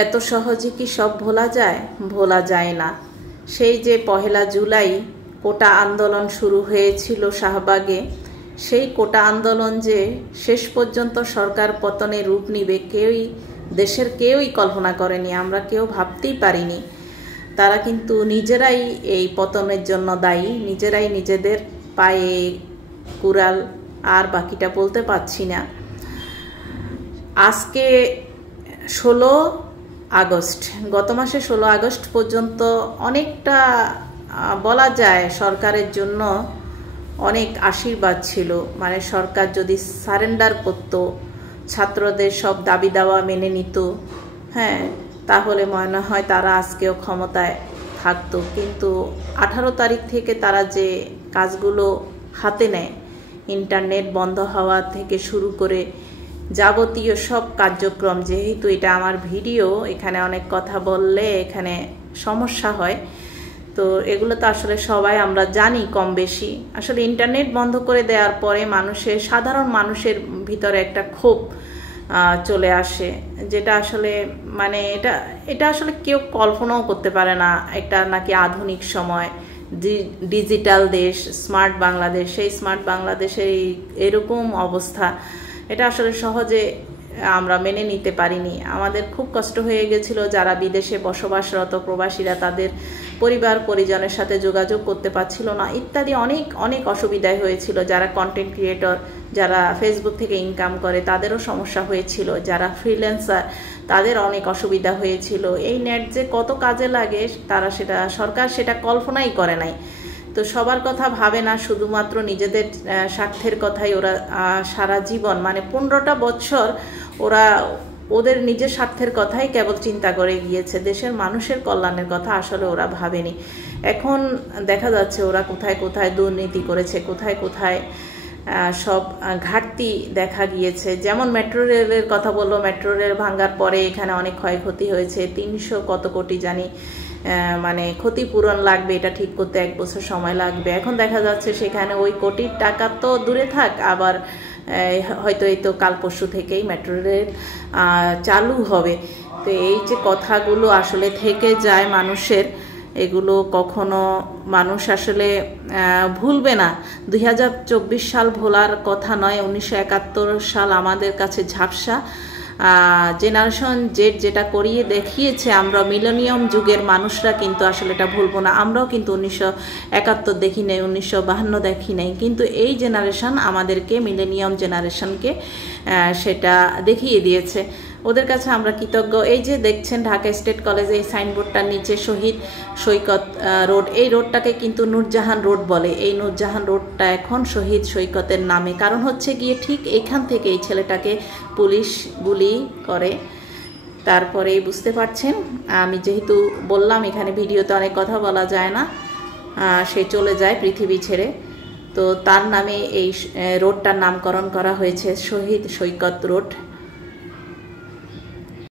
এত সহজে কি সব ভোলা যায়? ভোলা যায় না। সেই যে 1 জুলাই কোটা আন্দোলন শুরু হয়েছিল শাহবাগে, সেই কোটা আন্দোলন যে শেষ পর্যন্ত সরকার পতনে রূপ নিবে দেশের কেউই কল্পনা করেনি, আমরা কেউ ভাবতেই পারিনি। তারা কিন্তু নিজেরাই এই পতনের জন্য দায়ী, নিজেরাই নিজেদের পায়ে কুড়াল, আর বাকিটা বলতে পারছি না। আজকে 16 আগস্ট, গত মাসে 16 আগস্ট পর্যন্ত অনেকটা বলা যায় সরকারের জন্য অনেক আশীর্বাদ ছিল। মানে সরকার যদি সারেন্ডার করত, ছাত্রদের সব দাবি দাওয়া মেনে নিত, হ্যাঁ, তাহলে মনে হয় তারা আজকেও ক্ষমতায় থাকতো। কিন্তু 18 তারিখ থেকে তারা যে কাজগুলো হাতে নেয়, ইন্টারনেট বন্ধ হওয়া থেকে শুরু করে যাবতীয় সব কার্যক্রম, যেহেতু এটা আমার ভিডিও, এখানে অনেক কথা বললে এখানে সমস্যা হয়, তো এগুলো তো আসলে সবাই আমরা জানি কম বেশি। আসলে ইন্টারনেট বন্ধ করে দেওয়ার পরে সাধারণ মানুষের ভিতরে একটা ক্ষোভ চলে আসে, যেটা আসলে মানে এটা আসলে কেউ কল্পনাও করতে পারে না। একটা নাকি আধুনিক সময়, ডিজিটাল দেশ, স্মার্ট বাংলাদেশ, সেই স্মার্ট বাংলাদেশের এরকম অবস্থা, এটা আসলে সহজে আমরা মেনে নিতে পারিনি। আমাদের খুব কষ্ট হয়ে গেছিল, যারা বিদেশে বসবাসরত প্রবাসীরা তাদের পরিবার পরিজনের সাথে যোগাযোগ করতে পারছিল না, ইত্যাদি অনেক অনেক অসুবিধায় হয়েছিল। যারা কন্টেন্ট ক্রিয়েটর, যারা ফেসবুক থেকে ইনকাম করে, তাদেরও সমস্যা হয়েছিল। যারা ফ্রিল্যান্সার, তাদের অনেক অসুবিধা হয়েছিল। এই নেট যে কত কাজে লাগে সরকার সেটা কল্পনাই করে নাই। তো সবার কথা ভাবে না, শুধুমাত্র নিজেদের স্বার্থের কথাই ওরা সারা জীবন, মানে 15টা বছর ওদের নিজের স্বার্থের কথাই কেবল চিন্তা করে গিয়েছে। দেশের মানুষের কল্যাণের কথা আসলে ওরা ভাবেনি। এখন দেখা যাচ্ছে ওরা কোথায় কোথায় দুর্নীতি করেছে, কোথায় কোথায় সব ঘাটতি দেখা গিয়েছে। যেমন মেট্রো রেলের কথা বললো, মেট্রো রেল ভাঙার পরে এখানে অনেক ক্ষয়ক্ষতি হয়েছে, 300 কত কোটি জানি মানে ক্ষতিপূরণ লাগবে, এটা ঠিক করতে 1 বছর সময় লাগবে। এখন দেখা যাচ্ছে সেখানে ওই কোটির টাকা তো দূরে থাক, আবার হয়তো এই তো কাল পরশু থেকেই মেট্রো রেল চালু হবে। তো এই যে কথাগুলো আসলে থেকে যায় মানুষের, এগুলো কখনো মানুষ আসলে ভুলবে না। 2024 সাল ভোলার কথা নয়, 1971 সাল আমাদের কাছে ঝাপসা। জেনারেশন জেড যেটা করিয়ে দেখিয়েছে, আমরা মিলেনিয়াম যুগের মানুষরা কিন্তু আসলে এটা ভুলবো না। আমরাও কিন্তু 1971 দেখি নাই, 1952 দেখি নাই, কিন্তু এই জেনারেশন আমাদেরকে, মিলেনিয়াম জেনারেশনকে সেটা দেখিয়ে দিয়েছে। ওদের কাছে আমরা কৃতজ্ঞ। এই যে দেখছেন ঢাকা স্টেট কলেজে এই সাইনবোর্ডটার নিচে শহীদ সৈকত রোড, এই রোডটাকে কিন্তু নূরজাহান রোড বলে। এই নূরজাহান রোডটা এখন শহীদ সৈকতের নামে, কারণ হচ্ছে গিয়ে ঠিক এখান থেকে এই ছেলেটাকে পুলিশ গুলি করে। তারপরে বুঝতে পারছেন, আমি যেহেতু বললাম এখানে ভিডিওতে অনেক কথা বলা যায় না, সে চলে যায় পৃথিবী ছেড়ে, তো তার নামে এই রোডটার নামকরণ করা হয়েছে শহীদ সৈকত রোড।